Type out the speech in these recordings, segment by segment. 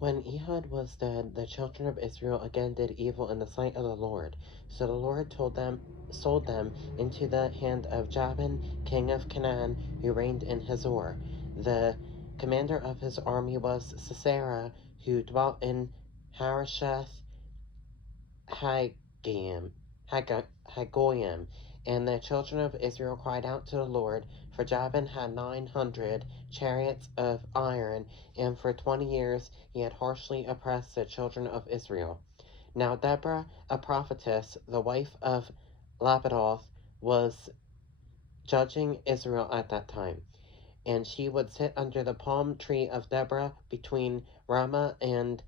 When Ehud was dead, the children of Israel again did evil in the sight of the Lord. So the Lord sold them into the hand of Jabin, king of Canaan, who reigned in Hazor. The commander of his army was Sisera, who dwelt in Harosheth Hagoyim. And the children of Israel cried out to the Lord, for Jabin had 900 chariots of iron, and for 20 years he had harshly oppressed the children of Israel. Now Deborah, a prophetess, the wife of Lapidoth, was judging Israel at that time. And she would sit under the palm tree of Deborah between Ramah and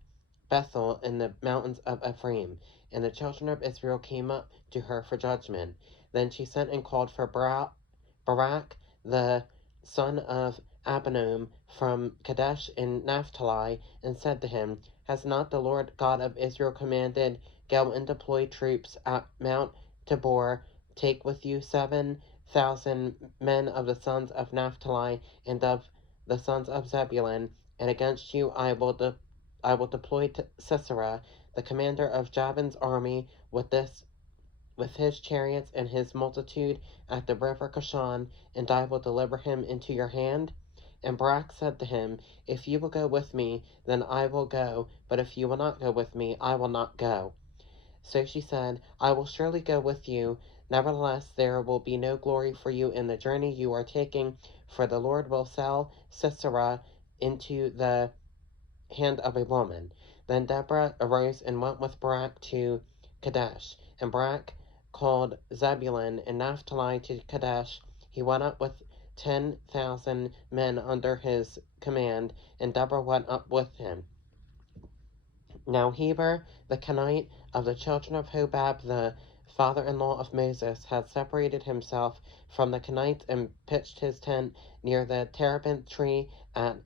Bethel in the mountains of Ephraim. And the children of Israel came up to her for judgment. Then she sent and called for Barak, the son of Abinoam, from Kadesh in Naphtali, and said to him, Has not the Lord God of Israel commanded, Go and deploy troops at Mount Tabor, take with you 7,000 men of the sons of Naphtali and of the sons of Zebulun, and against you I will deploy Sisera, the commander of Jabin's army, with his chariots and his multitude at the river Kishon, and I will deliver him into your hand. And Barak said to him, If you will go with me, then I will go, but if you will not go with me, I will not go. So she said, I will surely go with you. Nevertheless, there will be no glory for you in the journey you are taking, for the Lord will sell Sisera into the hand of a woman. Then Deborah arose and went with Barak to Kadesh. And Barak called Zebulun and Naphtali to Kadesh. He went up with 10,000 men under his command, and Deborah went up with him. Now Heber, the Kenite of the children of Hobab, the father-in-law of Moses, had separated himself from the Kenites and pitched his tent near the terebinth tree at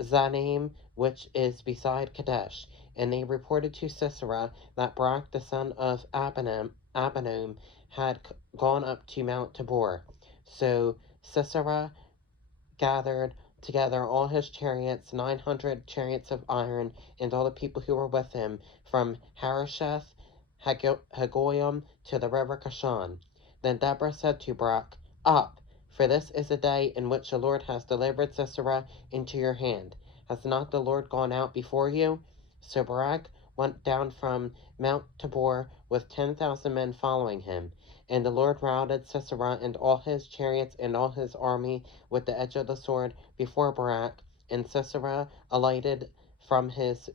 Zanaim, which is beside Kadesh. And they reported to Sisera that Barak the son of Abinoam had gone up to Mount Tabor. So Sisera gathered together all his chariots, 900 chariots of iron, and all the people who were with him, from Harosheth Hagoyim to the river Kishon. Then Deborah said to Barak, Up, for this is the day in which the Lord has delivered Sisera into your hand. Has not the Lord gone out before you? So Barak went down from Mount Tabor with 10,000 men following him. And the Lord routed Sisera and all his chariots and all his army with the edge of the sword before Barak, and Sisera alighted from his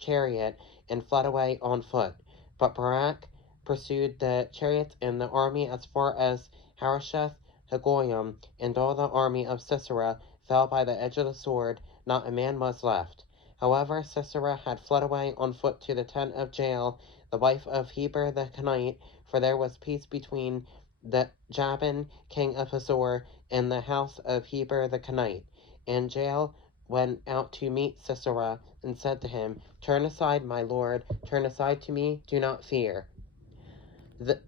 chariot and fled away on foot. But Barak pursued the chariots and the army as far as Harosheth Hagoyim, and all the army of Sisera fell by the edge of the sword, not a man was left. However, Sisera had fled away on foot to the tent of Jael, the wife of Heber the Kenite, for there was peace between the Jabin, king of Hazor, and the house of Heber the Kenite. And Jael went out to meet Sisera, and said to him, Turn aside, my lord, turn aside to me, do not fear.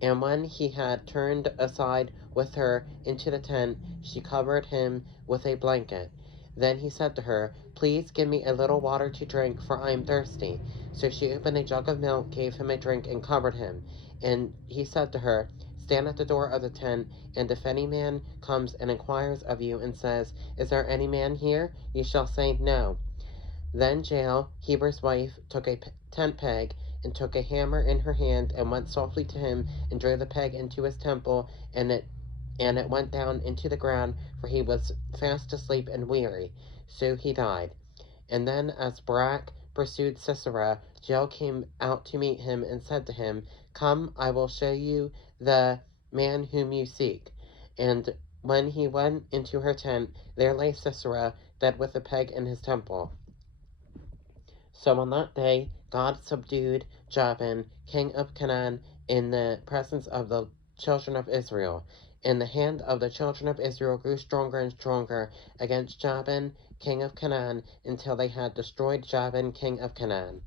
And when he had turned aside with her into the tent, she covered him with a blanket. Then he said to her, Please give me a little water to drink, for I am thirsty. So she opened a jug of milk, gave him a drink, and covered him. And he said to her, Stand at the door of the tent, and if any man comes and inquires of you, and says, Is there any man here? You shall say, No. Then Jael, Heber's wife, took a tent peg, and took a hammer in her hand, and went softly to him, and drove the peg into his temple, and it went down into the ground, for he was fast asleep and weary. So he died. And then, as Barak pursued Sisera, Jael came out to meet him, and said to him, Come, I will show you the man whom you seek. And when he went into her tent, there lay Sisera, dead with a peg in his temple. So on that day, God subdued Jabin, king of Canaan, in the presence of the children of Israel. And the hand of the children of Israel grew stronger and stronger against Jabin, king of Canaan, until they had destroyed Jabin, king of Canaan.